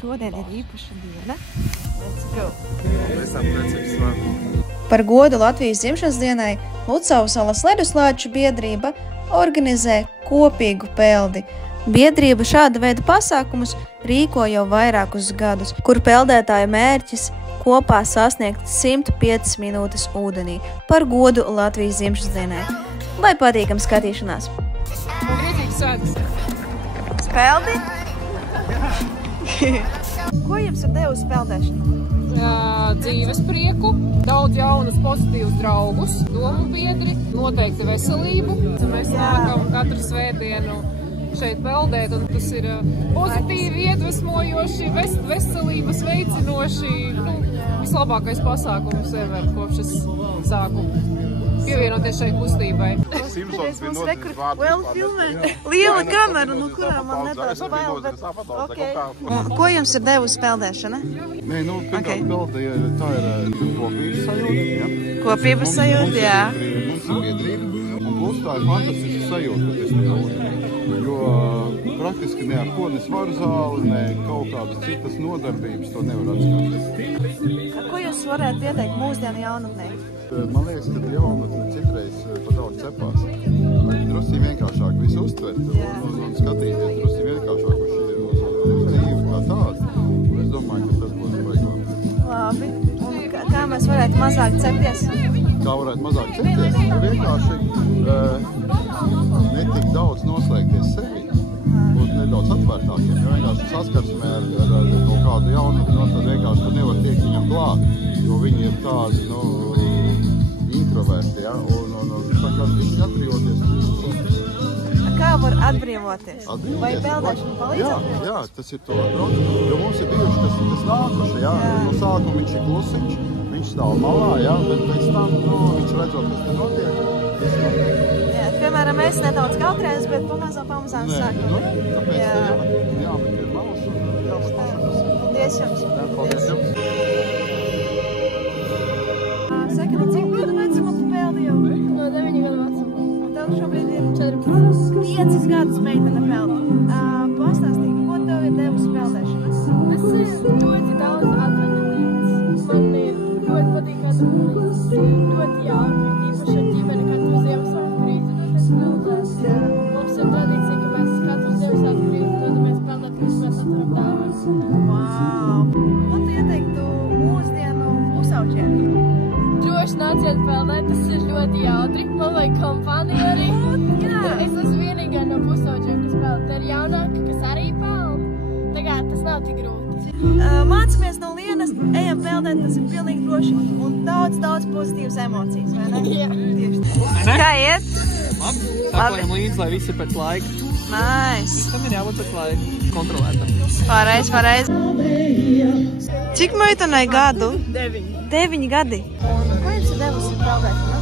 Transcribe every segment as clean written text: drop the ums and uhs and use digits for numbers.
šodien ir īpaša diena. Let's go! Esam priecīgi svētki. Par godu Latvijas dzimšanas dienai Lucavas salas leduslāču biedrība organizē kopīgu peldi. Biedrība šāda veida pasākumus rīko jau vairākus gadus, kur peldētāju mērķis kopā sasniegt 105 minūtes ūdenī par godu Latvijas dzimšanas dienai. Lai patīkam skatīšanās! Priecīgs svētks! Speldi? Ko jums ir devusi peldēšana? Dzīves prieku, daudz jaunus pozitīvus draugus, domu biedri, noteikti veselību. Mēs nākam katru svētdienu šeit peldēt, un tas ir pozitīvi, iedvesmojoši, veselības veicinoši, vislabākais pasākums ever kopš es sāku pievienoties šai kustībai. Liela kamera, kurā man nedaudz bail, bet Ko jums ir devusi peldēšana? Nē, pirmkārt peldi, tā ir kopības sajūta, ja? Kopības sajūta, jā. Mums ir biedrība, un plus tā ir fantastiska sajūta, kad es tajā ūdenī. Jo praktiski ne ar ko ne svaru zāli, ne kaut kādas citas nodarbības to nevar atskatīt. Ko jūs varētu ieteikt mūsdienu jaunatnē? Man liekas, ka jaunatne citreiz pa daudz cepās. Drusī vienkāršāk visu uztvert un skatīties drusī vienkāršāk uz dzīvi kā tādu. Es domāju, ka tas būs vajag. Labi. Un kā mēs varētu mazāk cepties? Kā varētu mazāk cepties? Vienkārši netik daudz noslēgties sevi. Būt nedaudz atvērtākiem. Ja vienkārši saskarsmē ar kaut kādu jaunu, tad vienkārši tu nevar tiekt viņam klāt, jo viņi ir tādi, introverti, ja, un tā kā viņi atbrīvoties. Kā var atbrīvoties? Vai peldēšana palīdz? Jā, tas ir to atbrauc, jo mums ir bijuši tas nākuši, jā, no sākuma viņš ir klusiņš, viņš stāv malā, jā, bet pēc tam, viņš redzot, kas te notiek. Jā, piemēram, es nedaudz kautrējos, bet pamazām sākam. Tāpēc jāmet ir malas un jāmet pašakas. Paldies jums! Paldies jums! Saka, cik gadu vecumā tu peldi jau? No 9 gadu vecumā. Tev šobrīd ir 14. 5 gadus meitene peldi. Pastāstīji, ko tev ir devusi peldēšana? Es ļoti daudz adrenalīns. Man ir ļoti patīkami ļoti jauki, īpaši ar ģimeni katru Ziemassvētku rītu doties peldēt. Mums ir tradīcija, ka mēs katru Ziemassvētku rītu dodamies peldēt, pirms mēs atveram dāvanas. Wow! Ko tu ieteiktu mūsdienu pusauģiem? Droši nāciet peldēt, tas ir ļoti jautri. Man vajag kompāniju arī. Es esmu vienīgā no pusauģiem, kas peld. Te ir jaunāka, kas arī peld. Tagad tas nav tik grūti. Mācamies no Lienas, ejam peldēt, tas ir pilnīgi droši un daudz pozitīvas emocijas, vai ne? Jā. Tieši tā. Kā iet? Labi. Sakojam līdzi, lai viss ir pēc laika. Nice. Tam ir jābūt pēc laika. Kontrolētam. Pareiz. Cik meitenei gadu? 9 gadi. Ko jums ir devusi peldēšana?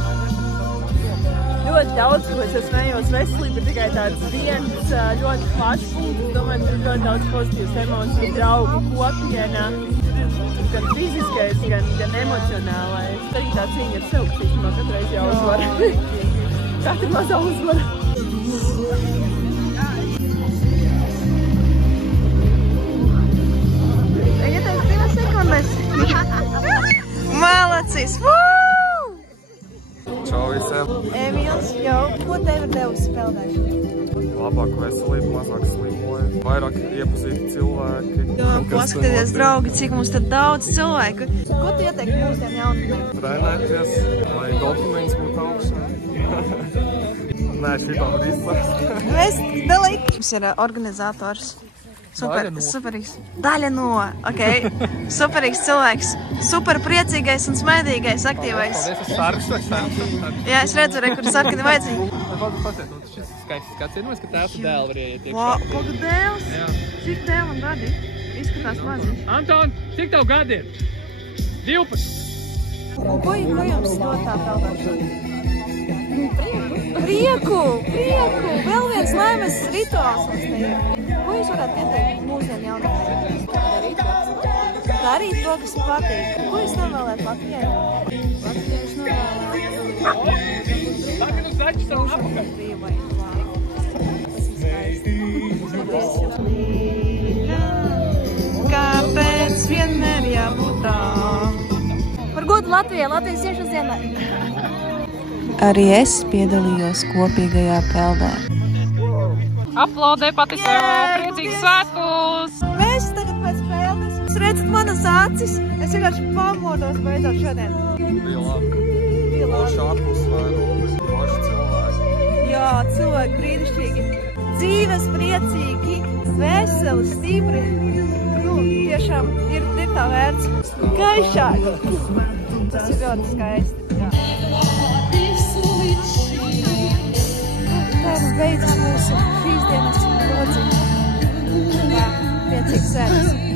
Ļoti daudz, ko es smējos, veselība ir tikai tāds viens ļoti plašs punkts. Es domāju, ka ir ļoti daudz pozitīvas emocijas, draugu kopienā. Gan fiziskais, gan emocionālais. Arī tā cīņa ar sev, kas īstenībā katreiz jau uzvara. Katra mazā uzvara. Ieteiks 2 sekundes. Malacis! Čau visiem! Emīls, ko tev ir devusi peldēšana? Labāku veselību, mazāk slimoju, vairāk iepazīti cilvēki. Paskatieties, draugi, cik mums tad daudz cilvēku. Ko tu ieteiktu mūsdienu jaunatnē? Trenēties, lai dopamīns būtu augšā. Nē, šitā var izslēgt. Mēs dalīt. Mums ir organizators. Superīgs. Daļa no. Ok. Superīgs cilvēks. Super priecīgais un smaidīgais, aktīvais. Paldies, es sargs vai sargs? Jā, es redzu, kur sarkani vajadzīgi. Pasiet, šis skaists skats ir, ka tēvs un dēli var ieiet iekšā. Paga dēls? Cik dēlam gadi? Izskatās maziņš. Anton, cik tev gadi ir? 12. Ko jums dod tā peldēšana? Prieku! Vēl viens laimes rituāls mums te ir. Ko jūs varētu ieteikt mūsdienu jaunatnē? Darīt to, kas patīk. Ko jūs novēlēt Latvijai? Latvijas novēlēt. Saka, nu zaķi savu apakaļ. Tas ir skaisti. Paldies jums. Latvijai, Latvijas dzimšanas dienai! Arī es piedalījos kopīgajā peldē. Aplaudē pati sev! Priecīgus svētkus! Mēs tagad pēc peldes. Jūs redzat manas acis? Es vienkārši pamodos beidzot šodien. Bija labi. Forša atmosfēra, forši cilvēki. Jā, cilvēki brīnišķīgi. Dzīves priecīgi, veseli, stipri. Tiešām ir tā vērts. Gaišāk. Tas ir ļoti skaisti. Tā beidzas mūsu šīs dienas lodzi. Jā, priecīgs sēdes.